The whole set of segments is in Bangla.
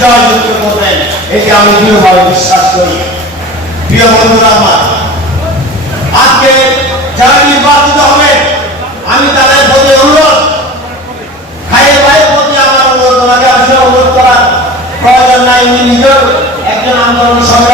জয়যুক্ত করবেন এটি আমি দৃঢ়ভাবে বিশ্বাস করি। প্রিয় বন্ধুরা আমার, আজকে যারা নির্বাচিত হবে, আমি তাদের প্রতি অনুরোধ ভাইয়ের ভাইয়ের প্রতি আমার অনুরোধ ওনাকে আসলে অনুরোধ করার প্রয়োজন নাই। উনি নিজের একজন আন্দোলন সংগ্রামের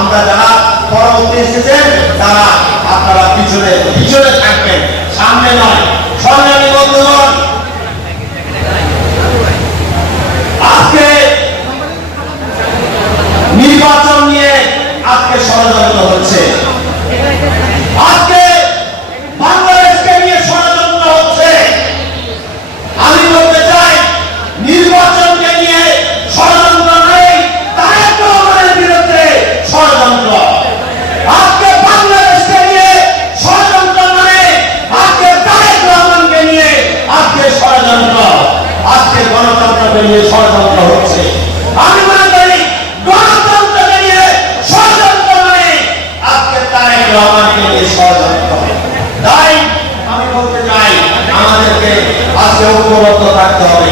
আমরা যারা পরবর্তী এসেছেন তারা আপনারা পিছনে পিছনে থাকবেন। সামনে নয় সংগ্রামী বন্ধুগণ। আজকে নির্বাচন নিয়ে আজকে ষড়যন্ত্র হচ্ছে আজকে বাংলাদেশকে নিয়ে ষড়যন্ত্র হচ্ছে আমি বলতে চাই নির্বাচনকে নিয়ে ষড়যন্ত্র নেই তারেক রহমানের বিরুদ্ধে ষড়যন্ত্র আজকে বাংলাদেশকে নিয়ে ষড়যন্ত্র মানে আজকে তারেক রহমানকে নিয়ে আজকে ষড়যন্ত্র আজকে গণতন্ত্রকে নিয়ে ষড়যন্ত্র হচ্ছে। আমি মনে করি, গণতন্ত্র নিয়ে ষড়যন্ত্র নয় আজকে তারেক রহমানকে নিয়ে ষড়যন্ত্র তাই আমি বলতে চাই, আমাদেরকে আজকে ঐক্যবদ্ধ থাকতে হবে।